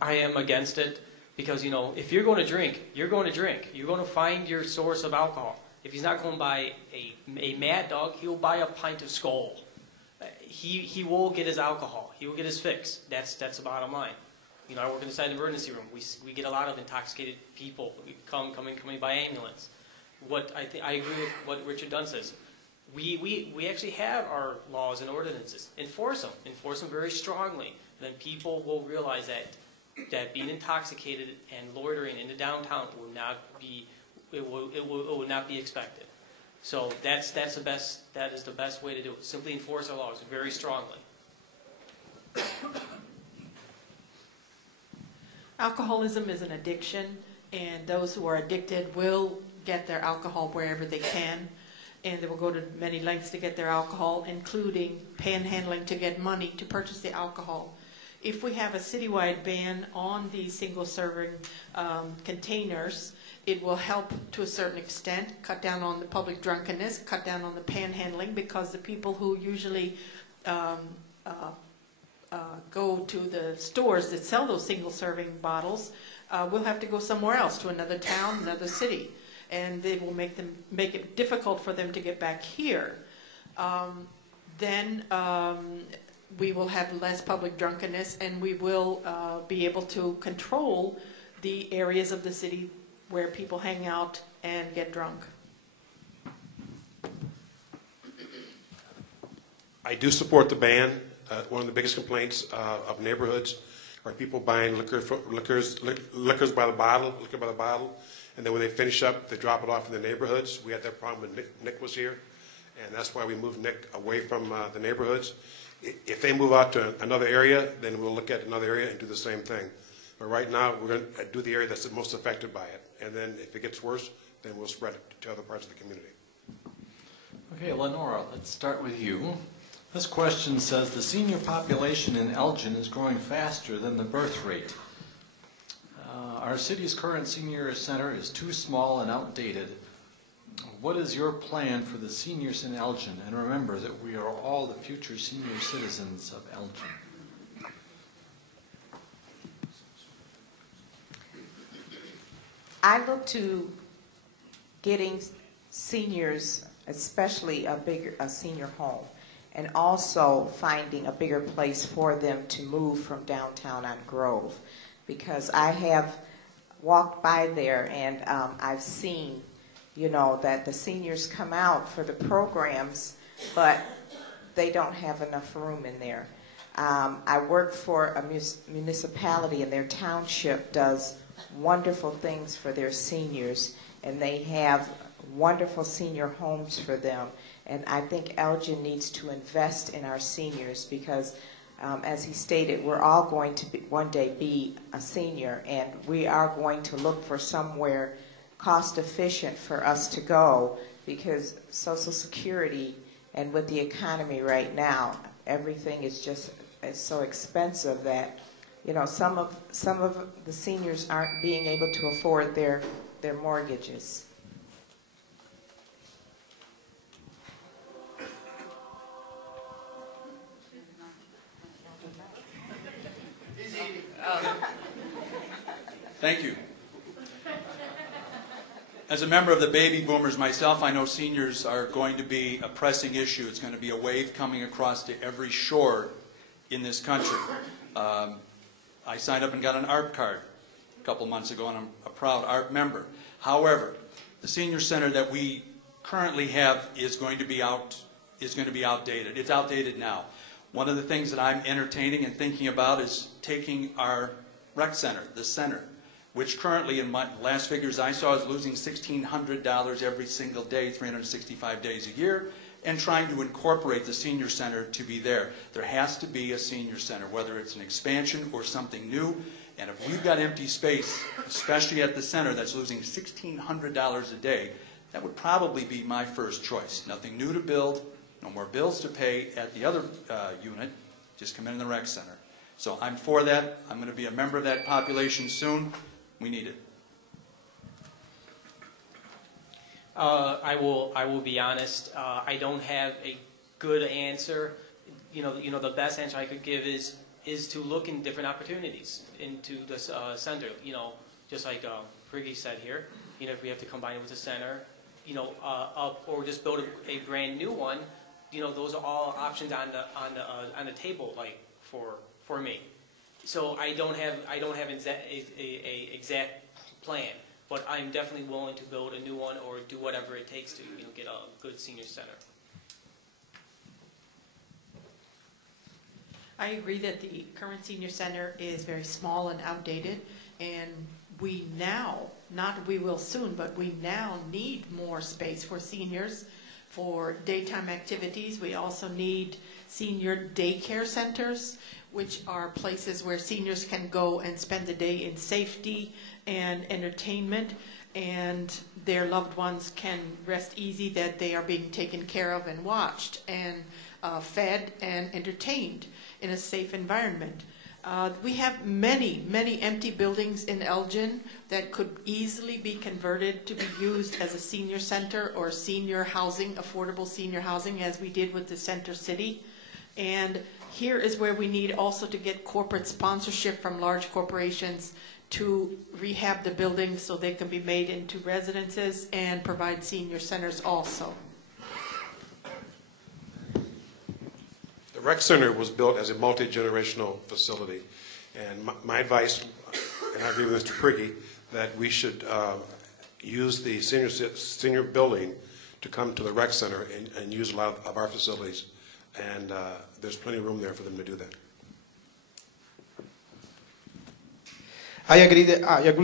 I am against it because, you know, if you're going to drink, you're going to drink. You're going to find your source of alcohol. If he's not going to buy a Mad Dog, he'll buy a pint of Skol. He will get his alcohol. He will get his fix. That's the bottom line. You know, I work inside the emergency room. We get a lot of intoxicated people coming by ambulance. I agree with what Richard Dunn says. We actually have our laws and ordinances. Enforce them very strongly. Then people will realize that being intoxicated and loitering in the downtown will not be not be expected. So that is the best way to do it. Simply enforce our laws very strongly. Alcoholism is an addiction, and those who are addicted will get their alcohol wherever they can, and they will go to many lengths to get their alcohol, including panhandling to get money to purchase the alcohol. If we have a citywide ban on these single-serving containers, it will help to a certain extent, cut down on the public drunkenness, cut down on the panhandling, because the people who usually go to the stores that sell those single-serving bottles will have to go somewhere else, to another town, another city, and they will make it difficult for them to get back here. Then we will have less public drunkenness, and we will be able to control the areas of the city where people hang out and get drunk. I do support the ban. One of the biggest complaints of neighborhoods are people buying liquors by the bottle, and then when they finish up, they drop it off in the neighborhoods. We had that problem when Nick was here, and that's why we moved Nick away from the neighborhoods. If they move out to another area, then we'll look at another area and do the same thing. But right now, we're going to do the area that's the most affected by it, and then if it gets worse, then we'll spread it to other parts of the community. Okay, Lenora, let's start with you. This question says, the senior population in Elgin is growing faster than the birth rate. Our city's current senior center is too small and outdated. What is your plan for the seniors in Elgin? And remember that we are all the future senior citizens of Elgin. I look to getting seniors, especially a senior home, and also finding a bigger place for them to move from downtown on Grove, because I have walked by there and I've seen, you know, that the seniors come out for the programs, but they don't have enough room in there. I work for a municipality, and their township does wonderful things for their seniors, and they have wonderful senior homes for them. And I think Elgin needs to invest in our seniors because, as he stated, we're all going to one day be a senior, and we are going to look for somewhere cost efficient for us to go, because Social Security and with the economy right now, everything is just so expensive that, you know, some of the seniors aren't being able to afford their mortgages. Thank you. As a member of the baby boomers myself, I know seniors are going to be a pressing issue. It's going to be a wave coming across to every shore in this country. I signed up and got an ARP card a couple months ago, and I'm a proud ARP member. However, the senior center that we currently have is going to be outdated. It's outdated now. One of the things that I'm entertaining and thinking about is taking our rec center, the center, which currently in my last figures I saw is losing $1,600 every single day, 365 days a year, and trying to incorporate the senior center to be there. There has to be a senior center, whether it's an expansion or something new. And if we've got empty space, especially at the center, that's losing $1,600 a day, that would probably be my first choice. Nothing new to build, no more bills to pay at the other unit, just come in the rec center. So I'm for that. I'm going to be a member of that population soon. We need it. I will be honest. I don't have a good answer. You know, the best answer I could give is is to look in different opportunities into this center. You know, just like Priggy said here, you know, if we have to combine it with the center, you know, or just build a brand new one, you know, those are all options on the table, like for me. So I don't have a exact plan, but I'm definitely willing to build a new one or do whatever it takes to, you know, get a good senior center. I agree that the current senior center is very small and outdated, and we now, not we will soon, but we now need more space for seniors for daytime activities. We also need senior daycare centers, which are places where seniors can go and spend the day in safety and entertainment, and their loved ones can rest easy that they are being taken care of and watched and fed and entertained in a safe environment. We have many, many empty buildings in Elgin that could easily be converted to be used as a senior center or senior housing, affordable senior housing, as we did with the Center City. And here is where we need also to get corporate sponsorship from large corporations to rehab the buildings so they can be made into residences and provide senior centers also. The rec center was built as a multi-generational facility, and my advice, and I agree with Mr. Priggy, that we should use the senior building to come to the rec center and use a lot of our facilities, and there's plenty of room there for them to do that. I agree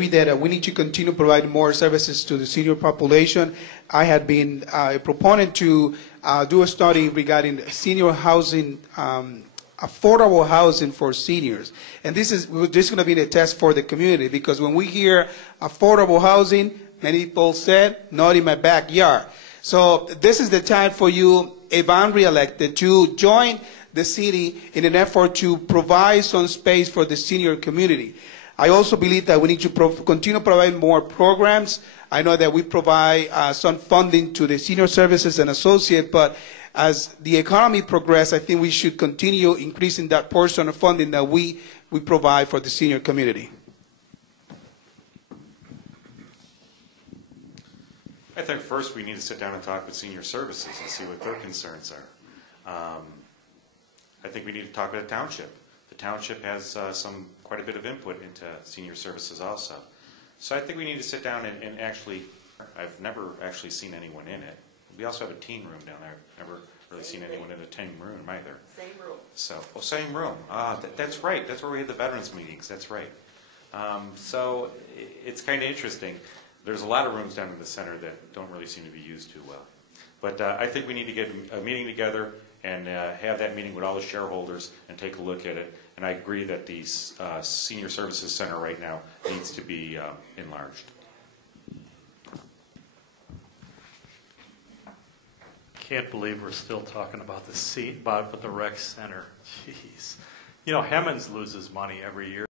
that we need to continue providing more services to the senior population. I had been a proponent to do a study regarding senior housing, affordable housing for seniors. And this is going to be a test for the community, because when we hear affordable housing, many people said, not in my backyard. So this is the time for you, if I'm reelected, to join the city in an effort to provide some space for the senior community. I also believe that we need to continue providing more programs. I know that we provide some funding to the senior services and associate, but as the economy progresses, I think we should continue increasing that portion of funding that we provide for the senior community. I think first we need to sit down and talk with senior services and see what their concerns are. I think we need to talk with the township. The township has quite a bit of input into senior services also. So I think we need to sit down and actually, I've never actually seen anyone in it. We also have a teen room down there. Never really seen anyone in a teen room either. Same room. So, oh, same room. That's right. That's where we had the veterans meetings. That's right. So it's kind of interesting. There's a lot of rooms down in the center that don't really seem to be used too well. But I think we need to get a meeting together and have that meeting with all the shareholders and take a look at it. And I agree that the Senior Services Center right now needs to be enlarged. Can't believe we're still talking about the rec center. Jeez. You know, Hemmons loses money every year.